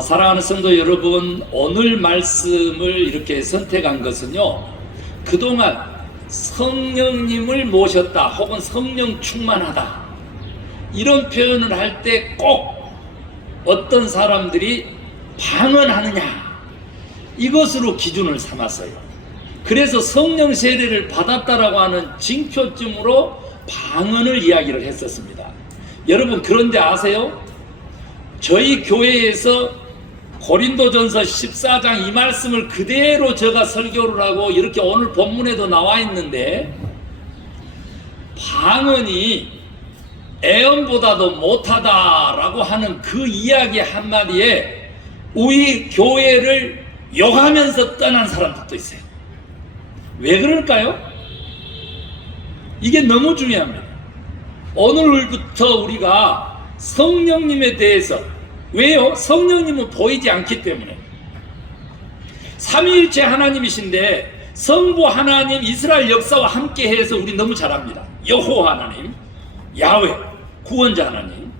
사랑하는 성도 여러분, 오늘 말씀을 이렇게 선택한 것은요, 그동안 성령님을 모셨다 혹은 성령 충만하다 이런 표현을 할 때 꼭 어떤 사람들이 방언하느냐 이것으로 기준을 삼았어요. 그래서 성령 세례를 받았다라고 하는 징표점으로 방언을 이야기를 했었습니다. 여러분, 그런데 아세요? 저희 교회에서 고린도전서 14장 이 말씀을 그대로 제가 설교를 하고 이렇게 오늘 본문에도 나와 있는데, 방언이 애언보다도 못하다라고 하는 그 이야기 한마디에 우리 교회를 욕하면서 떠난 사람들도 있어요. 왜 그럴까요? 이게 너무 중요합니다. 오늘부터 우리가 성령님에 대해서, 왜요? 성령님은 보이지 않기 때문에. 삼위일체 하나님이신데 성부 하나님 이스라엘 역사와 함께 해서 우리 너무 잘 압니다. 여호와 하나님, 야훼 구원자 하나님,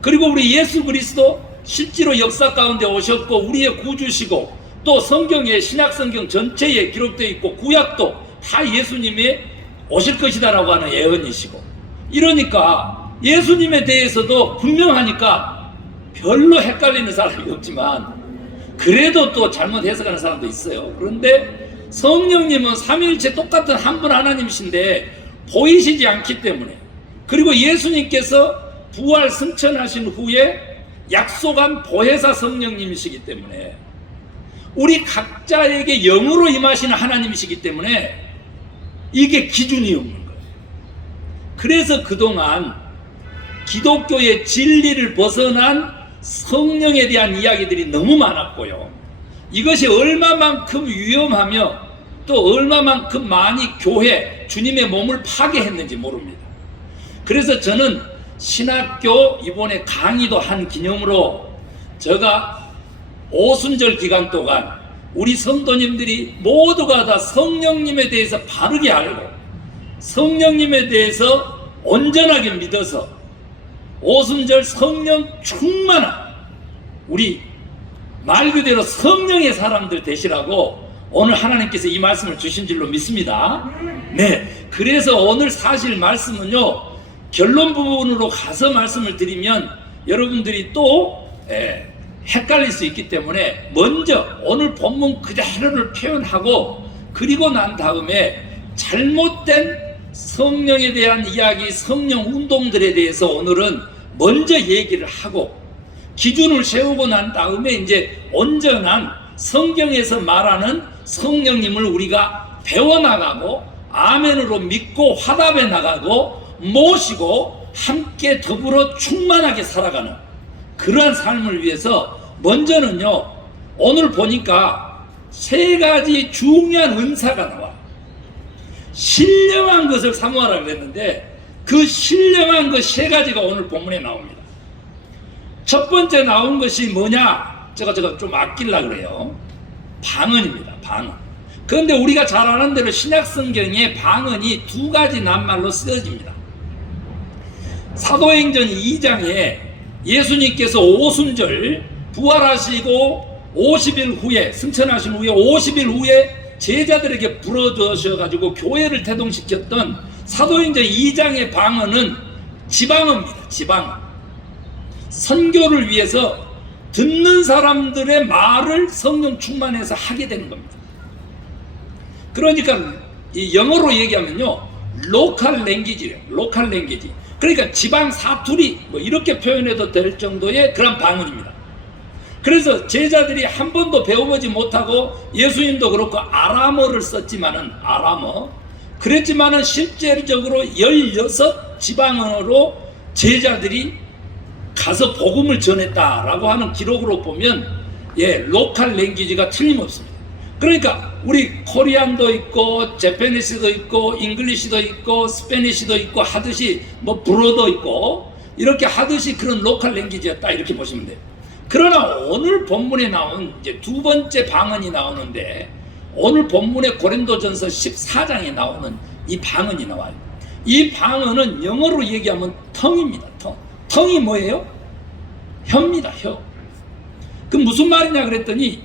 그리고 우리 예수 그리스도 실제로 역사 가운데 오셨고 우리의 구주시고, 또 성경에 신약 성경 전체에 기록되어 있고 구약도 다 예수님이 오실 것이다라고 하는 예언이시고, 이러니까 예수님에 대해서도 분명하니까 별로 헷갈리는 사람이 없지만 그래도 또 잘못 해석하는 사람도 있어요. 그런데 성령님은 삼위일체 똑같은 한 분 하나님이신데 보이시지 않기 때문에, 그리고 예수님께서 부활 승천하신 후에 약속한 보혜사 성령님이시기 때문에, 우리 각자에게 영으로 임하시는 하나님이시기 때문에 이게 기준이 없는 거예요. 그래서 그동안 기독교의 진리를 벗어난 성령에 대한 이야기들이 너무 많았고요, 이것이 얼마만큼 위험하며 또 얼마만큼 많이 교회, 주님의 몸을 파괴했는지 모릅니다. 그래서 저는 신학교 이번에 강의도 한 기념으로 제가 오순절 기간 동안 우리 성도님들이 모두가 다 성령님에 대해서 바르게 알고 성령님에 대해서 온전하게 믿어서 오순절 성령 충만한 우리 말 그대로 성령의 사람들 되시라고 오늘 하나님께서 이 말씀을 주신 줄로 믿습니다. 네, 그래서 오늘 사실 말씀은요, 결론 부분으로 가서 말씀을 드리면 여러분들이 또 헷갈릴 수 있기 때문에 먼저 오늘 본문 그대로를 표현하고, 그리고 난 다음에 잘못된 성령에 대한 이야기, 성령 운동들에 대해서 오늘은 먼저 얘기를 하고 기준을 세우고 난 다음에 이제 온전한 성경에서 말하는 성령님을 우리가 배워나가고 아멘으로 믿고 화답해 나가고 모시고 함께 더불어 충만하게 살아가는 그러한 삶을 위해서 먼저는요, 오늘 보니까 세 가지 중요한 은사가 나와. 신령한 것을 사모하라 그랬는데 그 신령한 것 세 가지가 오늘 본문에 나옵니다. 첫 번째 나온 것이 뭐냐? 제가 좀 아끼려고 그래요. 방언입니다. 방언. 그런데 우리가 잘 아는 대로 신약 성경에 방언이 두 가지 낱말로 쓰여집니다. 사도행전 2장에 예수님께서 오순절 부활하시고 50일 후에, 승천하신 후에 50일 후에 제자들에게 불러주셔가지고 교회를 태동시켰던 사도행전 2장의 방언은 지방어입니다. 지방어. 선교를 위해서 듣는 사람들의 말을 성령 충만해서 하게 되는 겁니다. 그러니까 이 영어로 얘기하면요, 로컬 랭귀지예요. 로컬 랭귀지. 그러니까 지방 사투리 뭐 이렇게 표현해도 될 정도의 그런 방언입니다. 그래서 제자들이 한 번도 배워보지 못하고, 예수님도 그렇고 아람어를 썼지만은, 아람어 그랬지만은 실제적으로 16 지방언어로 제자들이 가서 복음을 전했다라고 하는 기록으로 보면 로컬 랭귀지가 틀림없습니다. 그러니까 우리 코리안도 있고 재패니스도 있고 잉글리시도 있고 스페니시도 있고 하듯이 뭐 불어도 있고 이렇게 하듯이 그런 로컬 랭귀지였다 이렇게 보시면 돼요. 그러나 오늘 본문에 나온 이제 두 번째 방언이 나오는데, 오늘 본문에 고린도전서 14장에 나오는 이 방언이 나와요. 이 방언은 영어로 얘기하면 텅입니다. 텅이 뭐예요? 혀입니다. 혀. 그 무슨 말이냐 그랬더니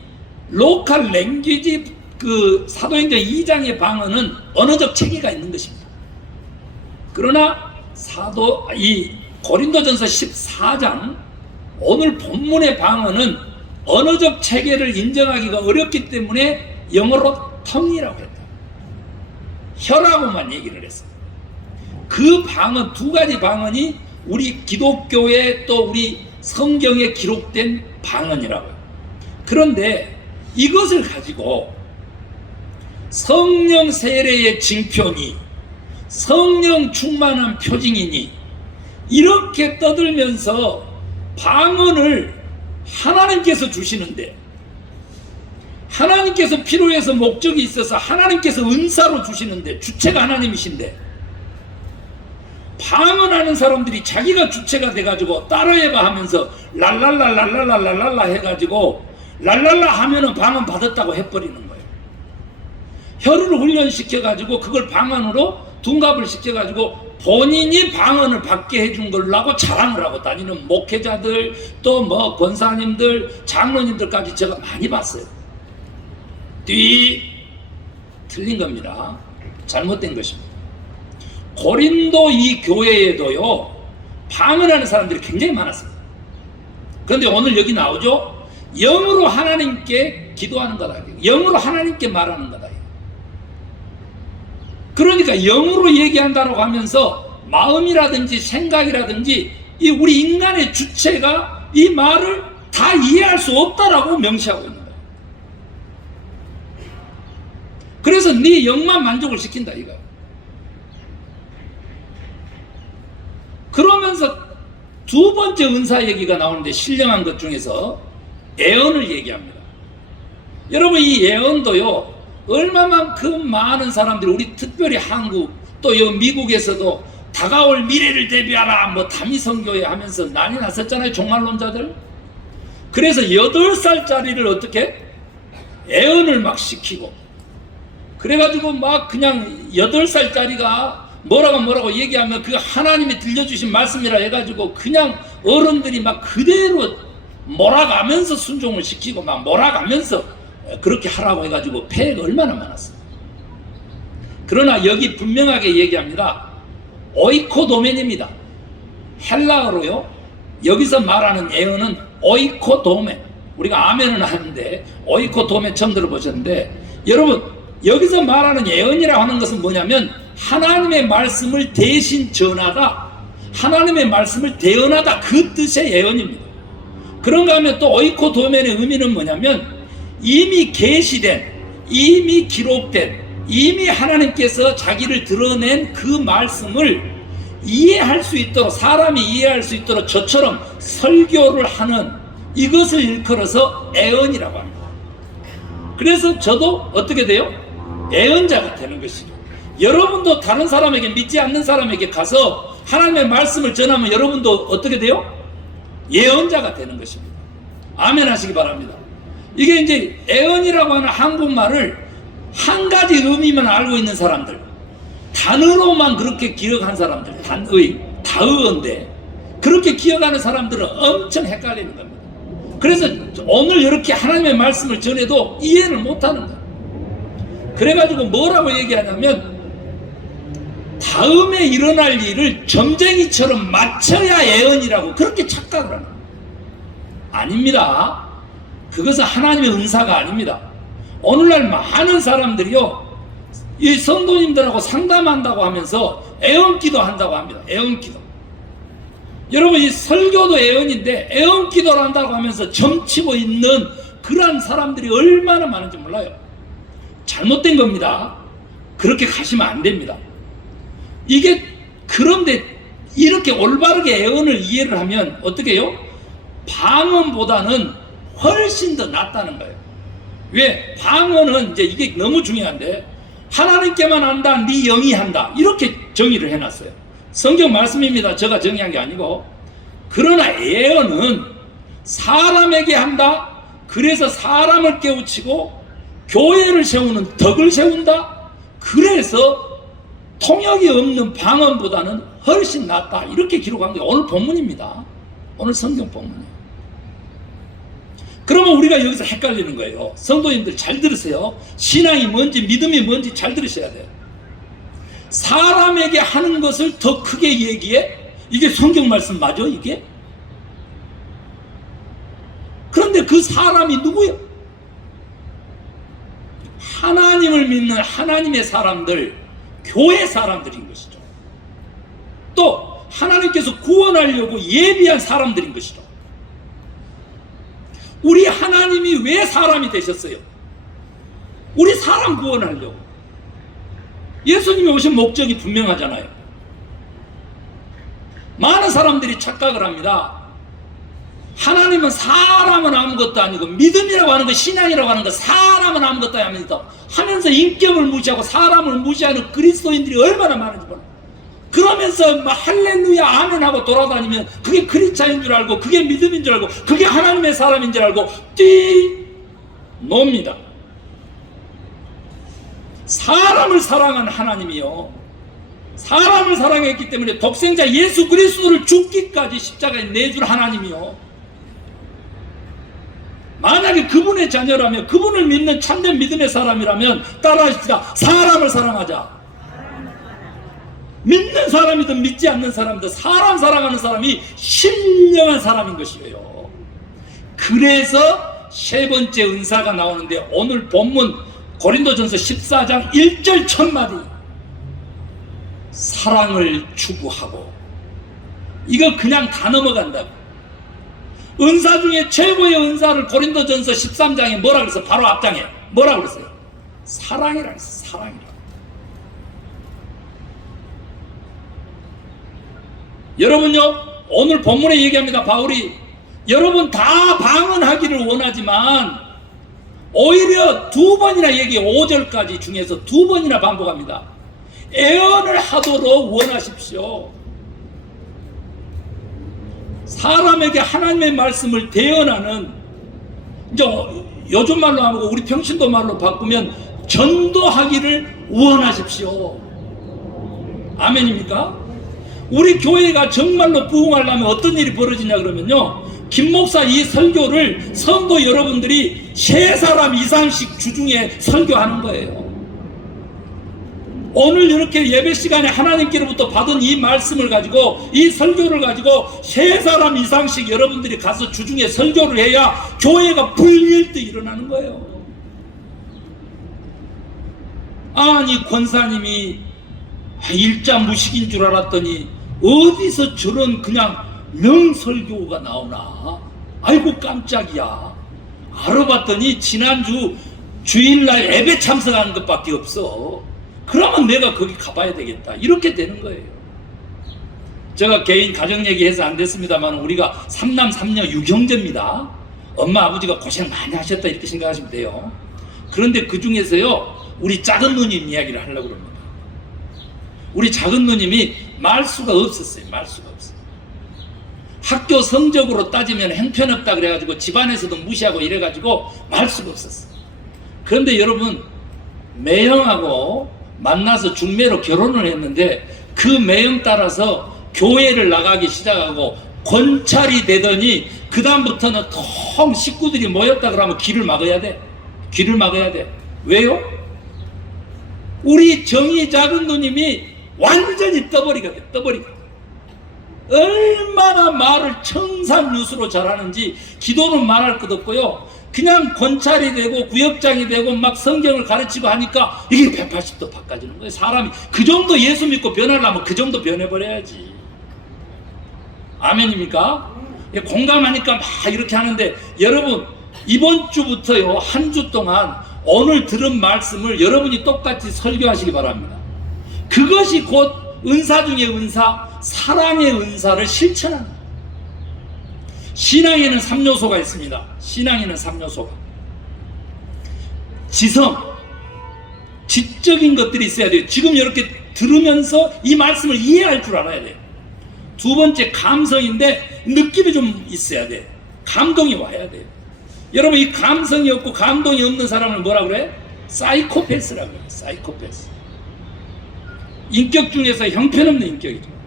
로컬 랭귀지 그 사도행전 2장의 방언은 언어적 체계가 있는 것입니다. 그러나 이 고린도전서 14장 오늘 본문의 방언은 언어적 체계를 인정하기가 어렵기 때문에 영어로 텅이라고 했다. 혀라고만 얘기를 했어. 그 방언, 두 가지 방언이 우리 기독교의 또 우리 성경에 기록된 방언이라고요. 그런데 이것을 가지고 성령 세례의 징표니 성령 충만한 표징이니 이렇게 떠들면서 방언을 하나님께서 주시는데, 하나님께서 필요해서 목적이 있어서 하나님께서 은사로 주시는데, 주체가 하나님이신데 방언하는 사람들이 자기가 주체가 돼가지고 따라해봐 하면서 랄랄랄랄랄랄랄라 해가지고 랄랄라 하면은 방언 받았다고 해버리는 거예요. 혀를 훈련시켜가지고 그걸 방언으로 둔갑을 시켜가지고 본인이 방언을 받게 해준 걸로 하고 자랑을 하고 다니는 목회자들, 또 뭐 권사님들, 장로님들까지 제가 많이 봤어요. 틀린 겁니다. 잘못된 것입니다. 고린도 이 교회에도요 방언하는 사람들이 굉장히 많았습니다. 그런데 오늘 여기 나오죠, 영으로 하나님께 기도하는 거다, 영으로 하나님께 말하는 거다. 그러니까 영으로 얘기한다고 하면서 마음이라든지 생각이라든지 이 우리 인간의 주체가 이 말을 다 이해할 수 없다라고 명시하고 있는 거예요. 그래서 네 영만 만족을 시킨다 이거예요. 그러면서 두 번째 은사 얘기가 나오는데, 신령한 것 중에서 예언을 얘기합니다. 여러분, 이 예언도요 얼마만큼 많은 사람들이, 우리 특별히 한국 또 미국에서도 다가올 미래를 대비하라 뭐 다미성교회 하면서 난리 났었잖아요, 종말론자들. 그래서 8살짜리를 어떻게 예언을 막 시키고, 그래가지고 막 그냥 8살짜리가 뭐라고 얘기하면 그 하나님이 들려주신 말씀이라 해가지고 그냥 어른들이 막 그대로 몰아가면서 순종을 시키고 막 몰아가면서 그렇게 하라고 해가지고 폐해가 얼마나 많았어요. 그러나 여기 분명하게 얘기합니다. 오이코도멘입니다. 헬라어로요 여기서 말하는 예언은 오이코도멘. 우리가 아멘은 하는데 오이코도멘 처음 들어보셨는데, 여러분 여기서 말하는 예언이라고 하는 것은 뭐냐면 하나님의 말씀을 대신 전하다, 하나님의 말씀을 대언하다, 그 뜻의 예언입니다. 그런가 하면 또 오이코도멘의 의미는 뭐냐면 이미 계시된, 이미 기록된, 이미 하나님께서 자기를 드러낸 그 말씀을 이해할 수 있도록, 사람이 이해할 수 있도록 저처럼 설교를 하는, 이것을 일컬어서 예언이라고 합니다. 그래서 저도 어떻게 돼요? 예언자가 되는 것이죠. 여러분도 다른 사람에게, 믿지 않는 사람에게 가서 하나님의 말씀을 전하면 여러분도 어떻게 돼요? 예언자가 되는 것입니다. 아멘 하시기 바랍니다. 이게 이제 예언이라고 하는 한국말을 한 가지 의미만 알고 있는 사람들, 단어로만 그렇게 기억한 사람들, 다의어인데 그렇게 기억하는 사람들은 엄청 헷갈리는 겁니다. 그래서 오늘 이렇게 하나님의 말씀을 전해도 이해를 못하는 거예요. 그래가지고 뭐라고 얘기하냐면 다음에 일어날 일을 점쟁이처럼 맞춰야 예언이라고 그렇게 착각을 하는 거예요. 아닙니다. 그것은 하나님의 은사가 아닙니다. 오늘날 많은 사람들이요 이 성도님들하고 상담한다고 하면서 애언기도 한다고 합니다. 애언기도. 여러분, 이 설교도 애언인데 애언기도를 한다고 하면서 점치고 있는 그러한 사람들이 얼마나 많은지 몰라요. 잘못된 겁니다. 그렇게 가시면 안 됩니다. 이게, 그런데 이렇게 올바르게 애언을 이해를 하면 어떻게 해요? 방언보다는 훨씬 더 낫다는 거예요. 왜? 방언은 이제 이게 너무 중요한데 하나님께만 한다, 네 영이 한다, 이렇게 정의를 해놨어요. 성경 말씀입니다. 제가 정의한 게 아니고. 그러나 예언은 사람에게 한다, 그래서 사람을 깨우치고 교회를 세우는, 덕을 세운다, 그래서 통역이 없는 방언보다는 훨씬 낫다, 이렇게 기록한 게 오늘 본문입니다. 오늘 성경 본문이에요. 그러면 우리가 여기서 헷갈리는 거예요. 성도님들 잘 들으세요. 신앙이 뭔지 믿음이 뭔지 잘 들으셔야 돼요. 사람에게 하는 것을 더 크게 얘기해? 이게 성경 말씀 맞아 이게? 그런데 그 사람이 누구야? 하나님을 믿는 하나님의 사람들, 교회 사람들인 것이죠. 또 하나님께서 구원하려고 예비한 사람들인 것이죠. 우리 하나님이 왜 사람이 되셨어요? 우리 사람 구원하려고. 예수님이 오신 목적이 분명하잖아요. 많은 사람들이 착각을 합니다. 하나님은 사람은 아무것도 아니고 믿음이라고 하는 거, 신앙이라고 하는 거, 사람은 아무것도 아닙니다 하면서 인격을 무시하고 사람을 무시하는 그리스도인들이 얼마나 많은지 몰라요. 그러면서 막 할렐루야 아멘 하고 돌아다니면 그게 크리스찬인 줄 알고 그게 믿음인 줄 알고 그게 하나님의 사람인 줄 알고 뛰놉니다. 사람을 사랑한 하나님이요, 사람을 사랑했기 때문에 독생자 예수 그리스도를 죽기까지 십자가에 내줄 하나님이요, 만약에 그분의 자녀라면, 그분을 믿는 참된 믿음의 사람이라면 따라하십시다. 사람을 사랑하자. 믿는 사람이든 믿지 않는 사람이든 사람 사랑하는 사람이 신령한 사람인 것이에요. 그래서 세 번째 은사가 나오는데, 오늘 본문 고린도전서 14장 1절 첫마디, 사랑을 추구하고. 이거 그냥 다 넘어간다고. 은사 중에 최고의 은사를 고린도전서 13장에 뭐라 그랬어? 바로 앞장에 뭐라 그랬어요? 사랑이라 그랬어. 사랑이라. 여러분요, 오늘 본문에 얘기합니다. 바울이 여러분 다 방언하기를 원하지만 오히려 두 번이나 얘기해. 5절까지 중에서 두 번이나 반복합니다. 애언을 하도록 원하십시오. 사람에게 하나님의 말씀을 대언하는, 이제 요즘 말로 하고 우리 평신도 말로 바꾸면 전도하기를 원하십시오. 아멘입니까? 우리 교회가 정말로 부흥하려면 어떤 일이 벌어지냐 그러면요, 김 목사 이 설교를 성도 여러분들이 3사람 이상씩 주중에 설교하는 거예요. 오늘 이렇게 예배 시간에 하나님께로부터 받은 이 말씀을 가지고, 이 설교를 가지고 3사람 이상씩 여러분들이 가서 주중에 설교를 해야 교회가 불릴 때 일어나는 거예요. 아니 권사님이 일자무식인 줄 알았더니 어디서 저런 그냥 명설교가 나오나, 아이고 깜짝이야. 알아봤더니 지난주 주일날 예배 참석하는 것밖에 없어. 그러면 내가 거기 가봐야 되겠다. 이렇게 되는 거예요. 제가 개인 가정 얘기해서 안 됐습니다만, 우리가 3남 3녀 6형제입니다. 엄마 아버지가 고생 많이 하셨다 이렇게 생각하시면 돼요. 그런데 그 중에서요, 우리 작은 누님 이야기를 하려고 합니다. 우리 작은 누님이 말수가 없었어요. 말수가 없어요. 학교 성적으로 따지면 형편없다 그래가지고 집안에서도 무시하고 이래가지고 말수가 없었어요. 그런데 여러분, 매형하고 만나서 중매로 결혼을 했는데, 그 매형 따라서 교회를 나가기 시작하고 권찰이 되더니 그 다음부터는 통 식구들이 모였다 그러면 길을 막아야 돼. 길을 막아야 돼. 왜요? 우리 정이 작은 누님이 완전히 떠버리거든. 떠버리거든. 얼마나 말을 청산유수로 잘하는지 기도는 말할 것 없고요, 그냥 권찰이 되고 구역장이 되고 막 성경을 가르치고 하니까 이게 180도 바꿔지는 거예요. 사람이 그 정도 예수 믿고 변하려면 그 정도 변해버려야지. 아멘입니까? 공감하니까 막 이렇게 하는데, 여러분 이번 주부터요, 한 주 동안 오늘 들은 말씀을 여러분이 똑같이 설교하시기 바랍니다. 그것이 곧 은사 중의 은사, 사랑의 은사를 실천하는 거예요. 신앙에는 3요소가 있습니다. 신앙에는 3요소가. 지성, 지적인 것들이 있어야 돼요. 지금 이렇게 들으면서 이 말씀을 이해할 줄 알아야 돼요. 두 번째, 감성인데 느낌이 좀 있어야 돼요. 감동이 와야 돼요. 여러분, 이 감성이 없고 감동이 없는 사람을 뭐라 그래? 사이코패스라고 해요. 사이코패스. 인격 중에서 형편없는 인격이죠.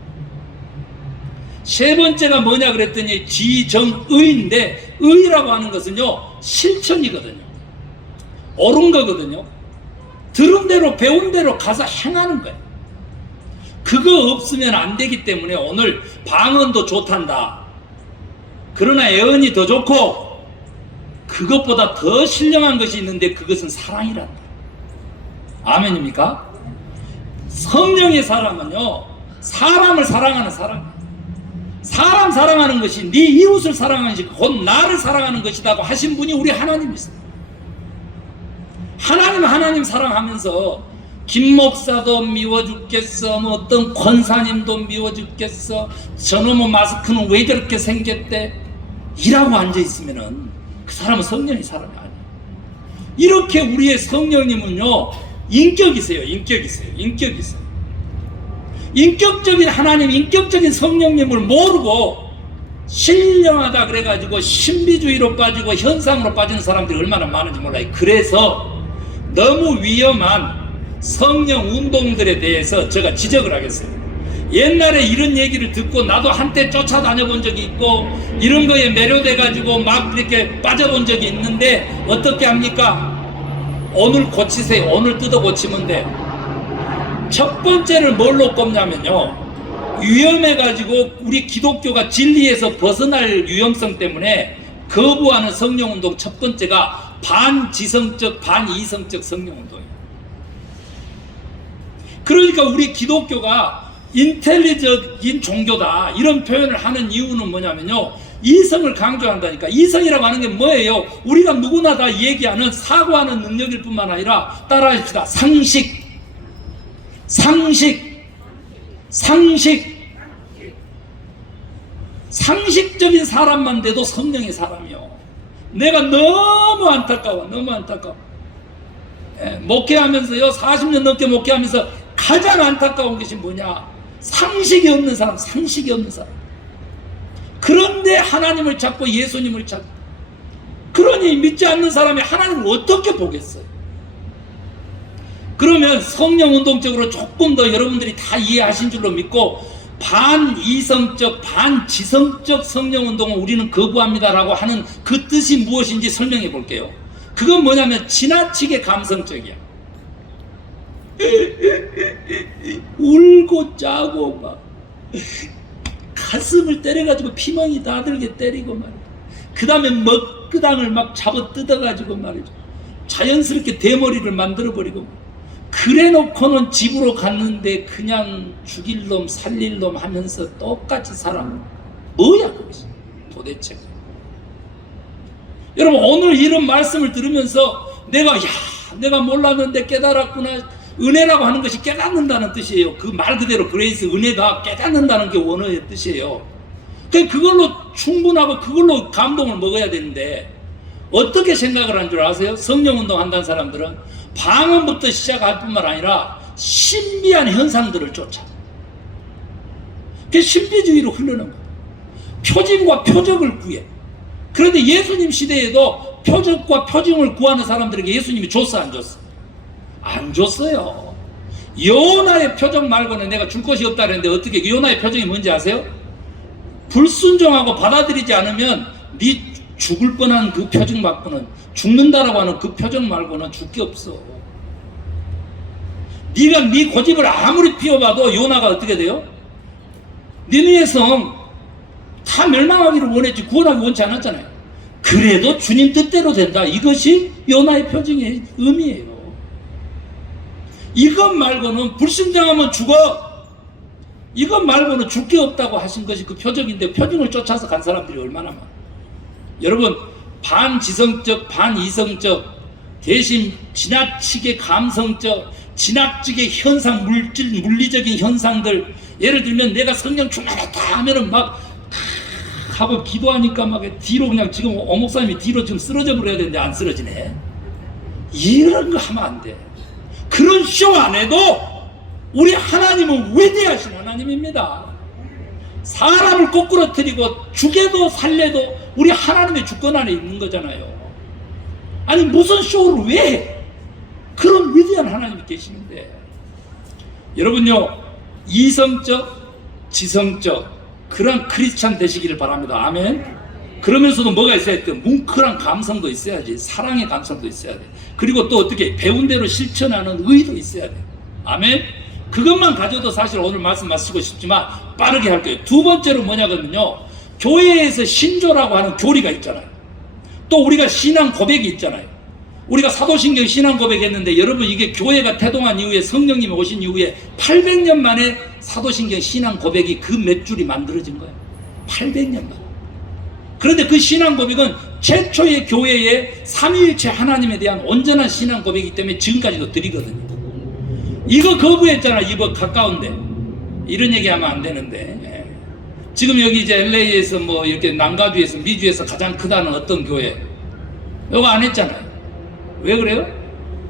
세 번째가 뭐냐 그랬더니 지정의인데, 의라고 하는 것은요, 실천이거든요. 옳은 거거든요. 들은 대로 배운 대로 가서 행하는 거예요. 그거 없으면 안 되기 때문에 오늘 방언도 좋단다. 그러나 애언이 더 좋고 그것보다 더 신령한 것이 있는데 그것은 사랑이란다. 아멘입니까? 성령의 사랑은요, 사람을 사랑하는 사랑이에요. 사람 사랑하는 것이 네 이웃을 사랑하는 것이 곧 나를 사랑하는 것이라고 하신 분이 우리 하나님이세요. 하나님 사랑하면서 김 목사도 미워 죽겠어, 뭐 어떤 권사님도 미워 죽겠어, 저놈의 마스크는 왜 저렇게 생겼대 이라고 앉아있으면은 그 사람은 성령의 사람이 아니에요. 이렇게 우리의 성령님은요, 인격이세요. 인격적인 하나님, 인격적인 성령님을 모르고 신령하다 그래가지고 신비주의로 빠지고 현상으로 빠지는 사람들이 얼마나 많은지 몰라요. 그래서 너무 위험한 성령 운동들에 대해서 제가 지적을 하겠어요. 옛날에 이런 얘기를 듣고 나도 한때 쫓아다녀본 적이 있고 이런 거에 매료돼가지고 막 이렇게 빠져본 적이 있는데 어떻게 합니까? 오늘 고치세요. 오늘 뜯어 고치면 돼. 첫 번째를 뭘로 꼽냐면요, 위험해가지고 우리 기독교가 진리에서 벗어날 위험성 때문에 거부하는 성령운동 첫 번째가 반지성적 반이성적 성령운동이에요. 그러니까 우리 기독교가 인텔리적인 종교다 이런 표현을 하는 이유는 뭐냐면요, 이성을 강조한다니까. 이성이라고 하는 게 뭐예요? 우리가 누구나 다 얘기하는 사고하는 능력일 뿐만 아니라, 따라합시다, 상식적인 사람만 돼도 성령의 사람이요. 내가 너무 안타까워. 목회하면서요, 40년 넘게 목회하면서 가장 안타까운 것이 뭐냐? 상식이 없는 사람. 그런데 하나님을 찾고 예수님을 찾고, 그러니 믿지 않는 사람이 하나님을 어떻게 보겠어요? 그러면 성령운동적으로 조금 더 여러분들이 다 이해하신 줄로 믿고, 반이성적 반지성적 성령운동을 우리는 거부합니다라고 하는 그 뜻이 무엇인지 설명해 볼게요. 그건 뭐냐면 지나치게 감성적이야. 울고 짜고 막 가슴을 때려가지고 피멍이 나들게 때리고 말이야. 그 다음에 먹구당을 막 잡아 뜯어가지고 말이죠, 자연스럽게 대머리를 만들어버리고, 그래 놓고는 집으로 갔는데 그냥 죽일 놈 살릴 놈 하면서 똑같이 살아. 뭐야 그것이 도대체. 여러분, 오늘 이런 말씀을 들으면서 내가 몰랐는데 깨달았구나. 은혜라고 하는 것이 깨닫는다는 뜻이에요. 그 말 그대로 그레이스, 은혜가 깨닫는다는 게 원어의 뜻이에요. 그걸로 충분하고 그걸로 감동을 먹어야 되는데, 어떻게 생각을 한 줄 아세요? 성령운동 한다는 사람들은 방언부터 시작할 뿐만 아니라 신비한 현상들을 쫓아. 그게 신비주의로 흐르는 거예요. 표징과 표적을 구해. 그런데 예수님 시대에도 표적과 표징을 구하는 사람들에게 예수님이 줬어, 안 줬어? 안 줬어요. 요나의 표적 말고는 내가 줄 것이 없다 그랬는데, 어떻게 요나의 표적이 뭔지 아세요? 불순종하고 받아들이지 않으면 네 죽을 뻔한 그 표적 말고는, 죽는다라고 하는 그 표적 말고는 줄 게 없어. 네가 네 고집을 아무리 피워봐도 요나가 어떻게 돼요? 니느의 성 다 멸망하기를 원했지 구원하기 원치 않았잖아요. 그래도 주님 뜻대로 된다. 이것이 요나의 표징의 의미예요. 이것 말고는 불순종하면 죽어. 이것 말고는 줄 게 없다고 하신 것이 그 표적인데, 표징을 쫓아서 간 사람들이 얼마나 많아. 여러분, 반지성적 반이성적 대신 지나치게 감성적, 지나치게 현상, 물리적인 현상들, 예를 들면 내가 성령 충만했다 하면은 막 하고 기도하니까 막 뒤로 그냥, 지금 어목사님이 뒤로 지금 쓰러져 버려야 되는데 안 쓰러지네. 이런 거 하면 안 돼. 그런 쇼 안 해도 우리 하나님은 위대하신 하나님입니다. 사람을 거꾸로 틀리고 죽여도 살려도 우리 하나님의 주권 안에 있는 거잖아요. 아니 무슨 쇼를 왜 해? 그런 위대한 하나님이 계시는데. 여러분요, 이성적 지성적 그런 크리스찬 되시기를 바랍니다. 아멘. 그러면서도 뭐가 있어야 돼? 뭉클한 감성도 있어야지. 사랑의 감성도 있어야 돼. 그리고 또 어떻게 배운 대로 실천하는 의도 있어야 돼. 아멘. 그것만 가져도 사실 오늘 말씀 마치고 싶지만 빠르게 할 거예요. 두 번째로 뭐냐면요, 교회에서 신조라고 하는 교리가 있잖아요. 또 우리가 신앙 고백이 있잖아요. 우리가 사도신경 신앙 고백했는데 여러분, 이게 교회가 태동한 이후에, 성령님이 오신 이후에 800년 만에 사도신경 신앙 고백이 그 몇 줄이 만들어진 거예요. 800년 만에. 그런데 그 신앙 고백은 최초의 교회의 삼위일체 하나님에 대한 온전한 신앙 고백이기 때문에 지금까지도 드리거든요. 이거 거부했잖아. 이거 가까운데 이런 얘기하면 안 되는데, 지금 여기 이제 LA에서 뭐 이렇게 남가주에서, 미주에서 가장 크다는 어떤 교회, 이거 안 했잖아요. 왜 그래요?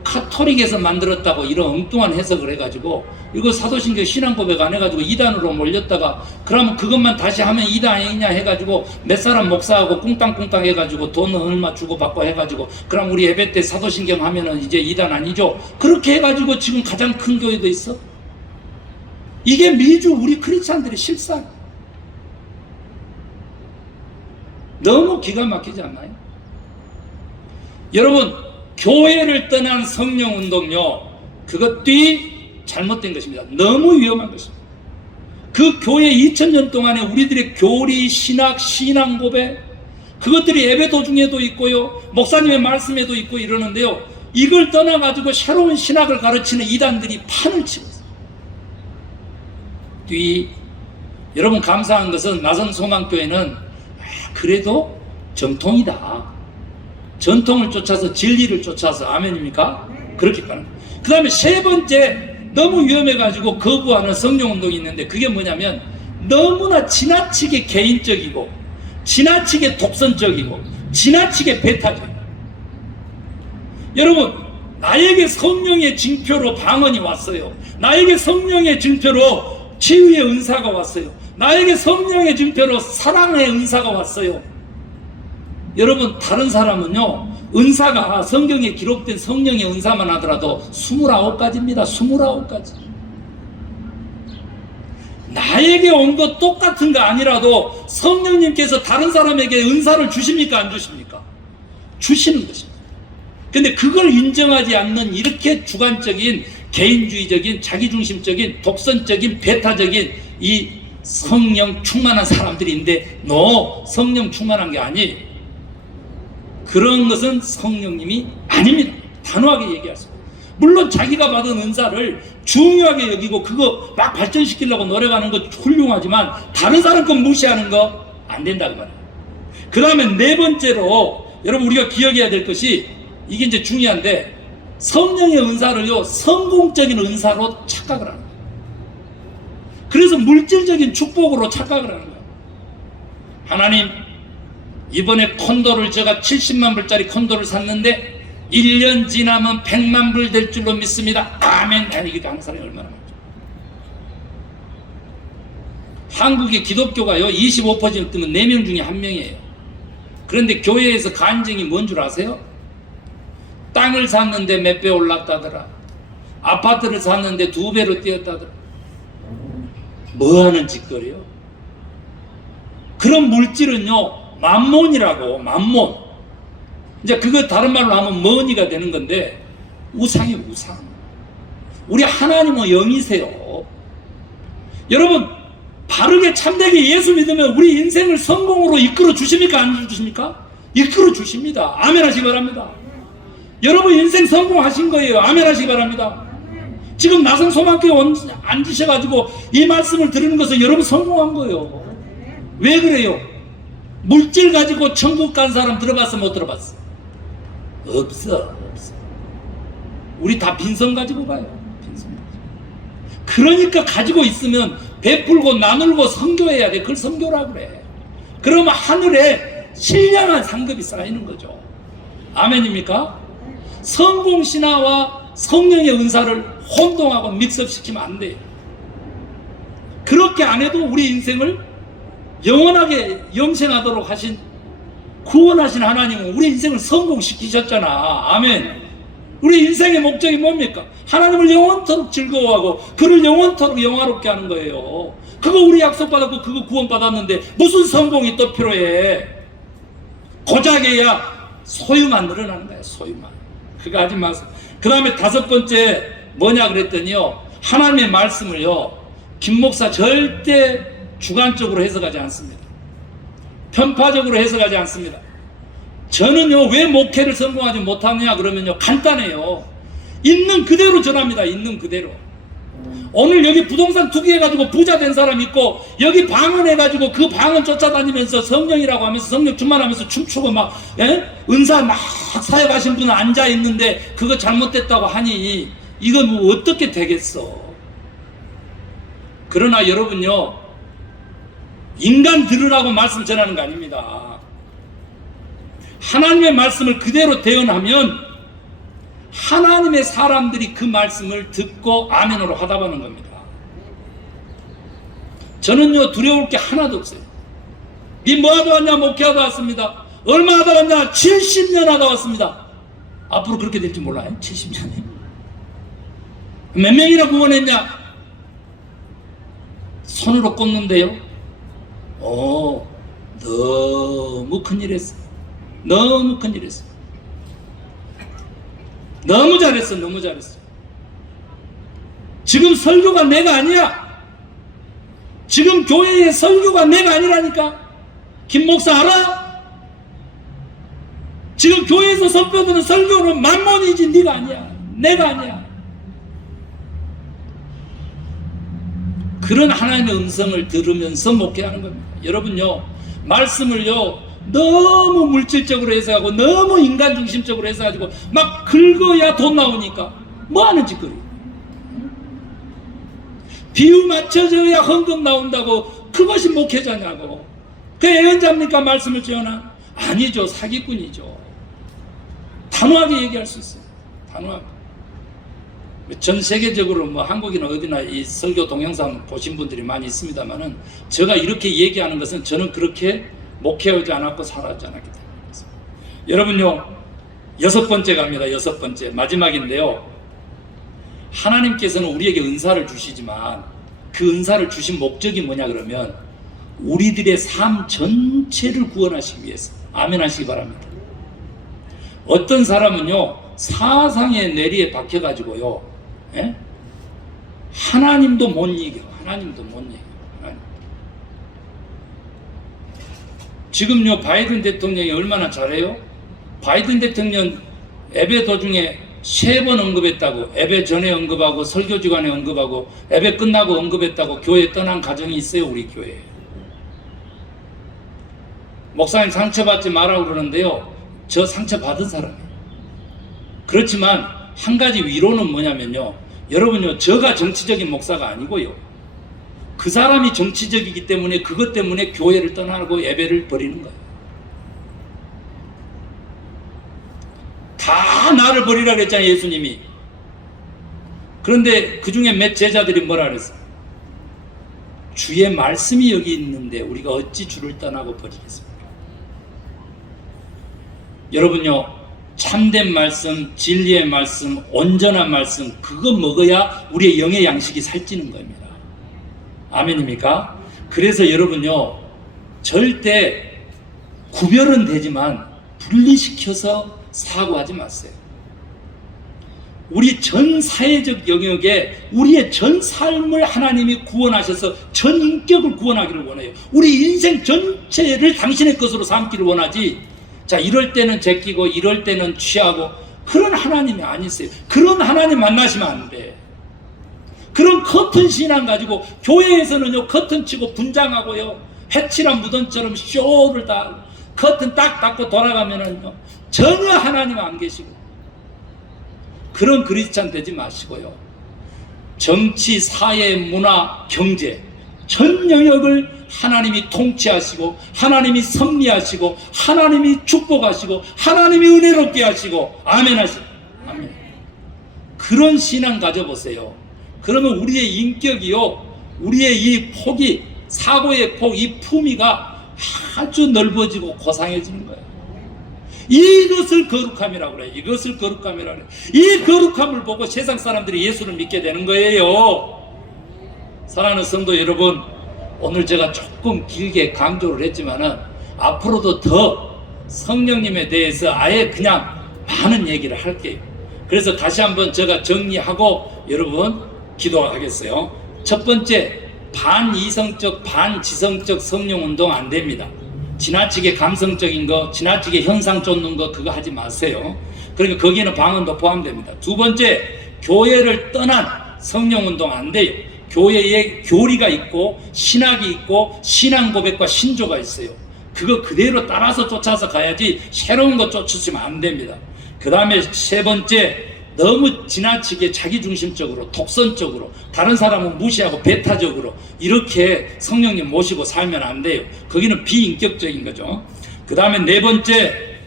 카톨릭에서 만들었다고 이런 엉뚱한 해석을 해가지고 이거 사도신경 신앙 고백 안 해가지고 이단으로 몰렸다가, 그러면 그것만 다시 하면 이단 아니냐 해가지고 몇 사람 목사하고 꿍땅꿍땅 해가지고 돈 얼마 주고 받고 해가지고, 그럼 우리 예배 때 사도신경 하면은 이제 이단 아니죠? 그렇게 해가지고 지금 가장 큰 교회도 있어. 이게 미주 우리 크리스찬들의 실상. 너무 기가 막히지 않나요? 여러분, 교회를 떠난 성령운동요, 그것이 잘못된 것입니다. 너무 위험한 것입니다. 그 교회 2000년 동안에 우리들의 교리, 신학, 신앙 고백, 그것들이 예배 도중에도 있고요, 목사님의 말씀에도 있고 이러는데요, 이걸 떠나가지고 새로운 신학을 가르치는 이단들이 판을 치고 있어요. 여러분, 감사한 것은 나성소망교회는 그래도 정통이다. 전통을 쫓아서, 진리를 쫓아서. 아멘입니까? 그렇게 가는 거예요. 그 다음에 세 번째, 너무 위험해가지고 거부하는 성령운동이 있는데, 그게 뭐냐면 너무나 지나치게 개인적이고 지나치게 독선적이고 지나치게 배타적이에요. 여러분, 나에게 성령의 징표로 방언이 왔어요. 나에게 성령의 징표로 치유의 은사가 왔어요. 나에게 성령의 징표로 사랑의 은사가 왔어요. 여러분, 다른 사람은요, 은사가 성경에 기록된 성령의 은사만 하더라도 29가지입니다. 29가지. 나에게 온 것 똑같은 거 아니라도 성령님께서 다른 사람에게 은사를 주십니까? 안 주십니까? 주시는 것입니다. 근데 그걸 인정하지 않는 이렇게 주관적인, 개인주의적인, 자기중심적인, 독선적인, 배타적인 이 성령 충만한 사람들인데, 너 성령 충만한 게 아니에요. 그런 것은 성령님이 아닙니다. 단호하게 얘기하세요. 물론 자기가 받은 은사를 중요하게 여기고 그거 막 발전시키려고 노력하는 거 훌륭하지만 다른 사람 건 무시하는 거 안 된다고 말이에요. 그 다음에 네 번째로 여러분, 우리가 기억해야 될 것이, 이게 이제 중요한데, 성령의 은사를요, 성공적인 은사로 착각을 하는 거예요. 그래서 물질적인 축복으로 착각을 하는 거예요. 하나님, 이번에 콘도를, 제가 70만 불짜리 콘도를 샀는데 1년 지나면 100만 불 될 줄로 믿습니다. 아멘. 이게 하는 사람이 얼마나 많죠. 한국의 기독교가요, 25% 뜨면 4명 중에 1명이에요. 그런데 교회에서 간증이 뭔 줄 아세요? 땅을 샀는데 몇 배 올랐다더라. 아파트를 샀는데 2배로 뛰었다더라. 뭐 하는 짓거리요? 그런 물질은요, 만몬이라고, 만몬. 이제 그거 다른 말로 하면 머니가 되는 건데, 우상이에요, 우상. 우리 하나님은 영이세요. 여러분, 바르게 참되게 예수 믿으면 우리 인생을 성공으로 이끌어 주십니까? 안 주십니까? 이끌어 주십니다. 아멘 하시기 바랍니다. 여러분 인생 성공하신 거예요. 아멘 하시기 바랍니다. 지금 나성소망교회 앉으셔가지고 이 말씀을 들은 것은 여러분 성공한 거예요. 왜 그래요? 물질 가지고 천국 간 사람 들어봤어, 못 들어봤어? 없어. 우리 다 빈성 가지고 가요. 빈성 가지고. 그러니까 가지고 있으면 베풀고 나누고 선교해야 돼. 그걸 선교라고 그래. 그러면 하늘에 신령한 상급이 쌓이는 거죠. 아멘입니까? 성공신화와 성령의 은사를 혼동하고 믹스업시키면 안 돼요. 그렇게 안 해도 우리 인생을 영원하게 영생하도록 하신, 구원하신 하나님은 우리 인생을 성공시키셨잖아. 아멘. 우리 인생의 목적이 뭡니까? 하나님을 영원토록 즐거워하고 그를 영원토록 영화롭게 하는 거예요. 그거 우리 약속받았고 그거 구원받았는데 무슨 성공이 또 필요해? 고작해야 소유만 늘어나는 거예요. 소유만. 그거 하지 마세요. 그 다음에 다섯 번째 뭐냐 그랬더니요, 하나님의 말씀을요, 김 목사 절대 주관적으로 해석하지 않습니다. 편파적으로 해석하지 않습니다. 저는요, 왜 목회를 성공하지 못하느냐 그러면요, 간단해요. 있는 그대로 전합니다. 있는 그대로. 오늘 여기 부동산 투기해가지고 부자 된 사람 있고, 여기 방언해가지고 그 방언 쫓아다니면서 성령이라고 하면서 성령 충만하면서 춤추고 막, 은사 막 사역하신 분은 앉아있는데 그거 잘못됐다고 하니 이건 뭐 어떻게 되겠어. 그러나 여러분요, 인간 들으라고 말씀 전하는 거 아닙니다. 하나님의 말씀을 그대로 대언하면 하나님의 사람들이 그 말씀을 듣고 아멘으로 화답하는 겁니다. 저는요, 두려울 게 하나도 없어요. 니 뭐 하다 왔냐? 목회하다 왔습니다. 얼마 하다 왔냐? 70년 하다 왔습니다. 앞으로 그렇게 될지 몰라요. 70년이. 몇 명이나 구원했냐? 손으로 꼽는데요. 너무 큰일 했어. 너무 큰일 했어. 너무 잘했어. 너무 잘했어. 지금 설교가 내가 아니야. 지금 교회의 설교가 내가 아니라니까. 김 목사 알아? 지금 교회에서 선포되는 설교는 만몬이지 네가 아니야. 내가 아니야. 그런 하나님의 음성을 들으면서 목회하는 겁니다. 여러분요, 말씀을요, 너무 물질적으로 해석하고 너무 인간 중심적으로 해석하고 막 긁어야 돈 나오니까 뭐 하는 짓거리. 비유 맞춰져야 헌금 나온다고 그것이 목회자냐고. 그 애언자입니까? 말씀을 지어나? 아니죠. 사기꾼이죠. 단호하게 얘기할 수 있어요. 단호하게. 전 세계적으로 뭐 한국이나 어디나 이 설교 동영상 보신 분들이 많이 있습니다만은, 제가 이렇게 얘기하는 것은 저는 그렇게 목회하지 않았고 살아지 않았기 때문입니다. 여러분요, 여섯 번째 갑니다. 여섯 번째, 마지막인데요, 하나님께서는 우리에게 은사를 주시지만 그 은사를 주신 목적이 뭐냐 그러면 우리들의 삶 전체를 구원하시기 위해서. 아멘 하시기 바랍니다. 어떤 사람은요, 사상의 내리에 박혀가지고요, 하나님도 못 이겨. 하나님도 못 이겨. 지금요, 바이든 대통령이 얼마나 잘해요? 바이든 대통령 예배 도중에 3번 언급했다고. 예배 전에 언급하고 설교 주간에 언급하고 예배 끝나고 언급했다고 교회 떠난 가정이 있어요. 우리 교회에. 목사님 상처받지 말라고 그러는데요, 저 상처받은 사람이에요. 그렇지만 한 가지 위로는 뭐냐면요, 여러분요, 저가 정치적인 목사가 아니고요, 그 사람이 정치적이기 때문에 그것 때문에 교회를 떠나고 예배를 버리는 거예요. 다 나를 버리라 그랬잖아요, 예수님이. 그런데 그 중에 몇 제자들이 뭐라 그랬어요? 주의 말씀이 여기 있는데 우리가 어찌 주를 떠나고 버리겠습니까? 여러분요, 참된 말씀, 진리의 말씀, 온전한 말씀, 그거 먹어야 우리의 영의 양식이 살찌는 겁니다. 아멘입니까? 그래서 여러분요, 절대 구별은 되지만 분리시켜서 사고하지 마세요. 우리 전 사회적 영역에 우리의 전 삶을 하나님이 구원하셔서 전 인격을 구원하기를 원해요. 우리 인생 전체를 당신의 것으로 삼기를 원하지, 자, 이럴 때는 제끼고 이럴 때는 취하고, 그런 하나님이 아니세요. 그런 하나님 만나시면 안 돼. 그런 커튼 신앙 가지고 교회에서는요, 커튼 치고 분장하고요, 해칠한 무덤처럼 쇼를 다 커튼 딱 닫고 돌아가면은요, 전혀 하나님 안 계시고, 그런 크리스찬 되지 마시고요, 정치, 사회, 문화, 경제 전 영역을 하나님이 통치하시고 하나님이 섭리하시고 하나님이 축복하시고 하나님이 은혜롭게 하시고 아멘 하시고, 아멘. 그런 신앙 가져보세요. 그러면 우리의 인격이요, 우리의 이 폭이, 사고의 폭, 이 품위가 아주 넓어지고 고상해지는 거예요. 이것을 거룩함이라고 그래요. 이것을 거룩함이라고 그래요. 이 거룩함을 보고 세상 사람들이 예수를 믿게 되는 거예요. 사랑하는 성도 여러분, 오늘 제가 조금 길게 강조를 했지만은 앞으로도 더 성령님에 대해서 아예 그냥 많은 얘기를 할게요. 그래서 다시 한번 제가 정리하고 여러분 기도하겠어요. 첫 번째, 반이성적 반지성적 성령운동 안 됩니다. 지나치게 감성적인 거, 지나치게 현상 쫓는 거 그거 하지 마세요. 그러니까 거기에는 방언도 포함됩니다. 두 번째, 교회를 떠난 성령운동 안 돼요. 교회에 교리가 있고 신학이 있고 신앙 고백과 신조가 있어요. 그거 그대로 따라서 쫓아서 가야지 새로운 거 쫓으시면 안 됩니다. 그 다음에 세 번째, 너무 지나치게 자기중심적으로 독선적으로 다른 사람은 무시하고 배타적으로 이렇게 성령님 모시고 살면 안 돼요. 거기는 비인격적인 거죠. 그 다음에 네 번째,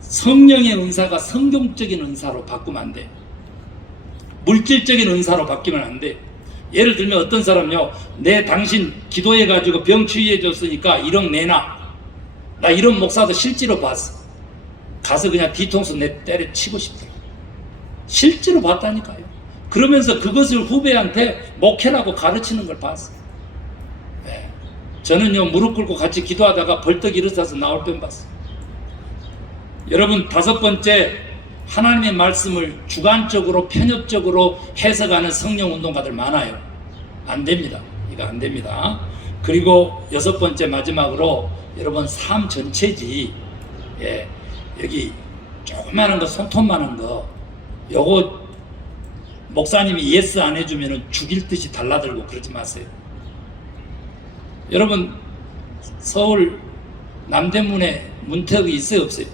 성령의 은사가 성경적인 은사로 바꾸면 안 돼요. 물질적인 은사로 바뀌면 안 돼요. 예를 들면 어떤 사람요, 당신 기도해가지고 병 치유해 줬으니까 1억 내놔. 나 이런 목사도 실제로 봤어. 가서 그냥 뒤통수 때려치고 싶다. 실제로 봤다니까요. 그러면서 그것을 후배한테 목회라고 가르치는 걸 봤어. 네. 저는요, 무릎 꿇고 같이 기도하다가 벌떡 일어서서 나올 뻔 봤어. 여러분, 다섯 번째, 하나님의 말씀을 주관적으로 편협적으로 해석하는 성령운동가들 많아요. 안 됩니다. 이거 안 됩니다. 그리고 여섯 번째, 마지막으로 여러분, 삶 전체지. 예, 여기 조그마한 거, 손톱만한 거, 요거 목사님이 예스 안 해주면 죽일 듯이 달라들고 그러지 마세요. 여러분, 서울 남대문에 문턱이 있어요, 없어요?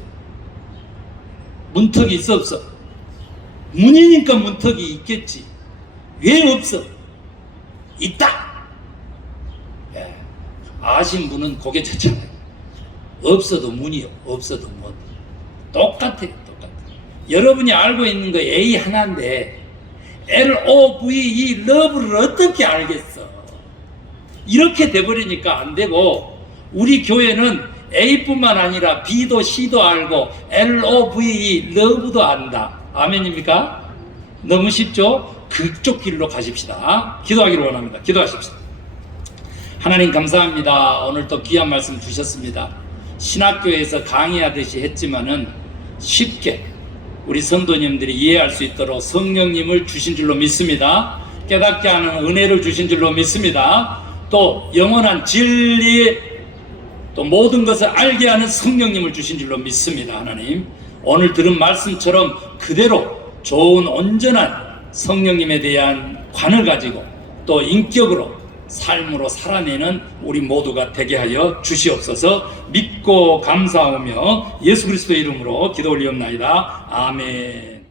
문턱이 있어, 없어? 문이니까 문턱이 있겠지. 왜 없어? 있다. 예. 아신 분은 고개 쳤잖아요. 없어도 문이요, 없어도 문. 똑같아요, 똑같아요. 여러분이 알고 있는 거 A 하나인데 LOVE, 러브를 어떻게 알겠어? 이렇게 돼버리니까 안 되고, 우리 교회는 A뿐만 아니라 B도 C도 알고 LOVE, 러브도 안다. 아멘입니까? 너무 쉽죠? 그쪽 길로 가십시다. 기도하기를 원합니다. 기도하십시다. 하나님 감사합니다. 오늘 또 귀한 말씀 주셨습니다. 신학교에서 강의하듯이 했지만은 쉽게 우리 성도님들이 이해할 수 있도록 성령님을 주신 줄로 믿습니다. 깨닫게 하는 은혜를 주신 줄로 믿습니다. 또 영원한 진리, 또 모든 것을 알게 하는 성령님을 주신 줄로 믿습니다. 하나님, 오늘 들은 말씀처럼 그대로 좋은 온전한 성령님에 대한 관을 가지고 또 인격으로 삶으로 살아내는 우리 모두가 되게 하여 주시옵소서. 믿고 감사하며 예수 그리스도의 이름으로 기도 올리옵나이다. 아멘.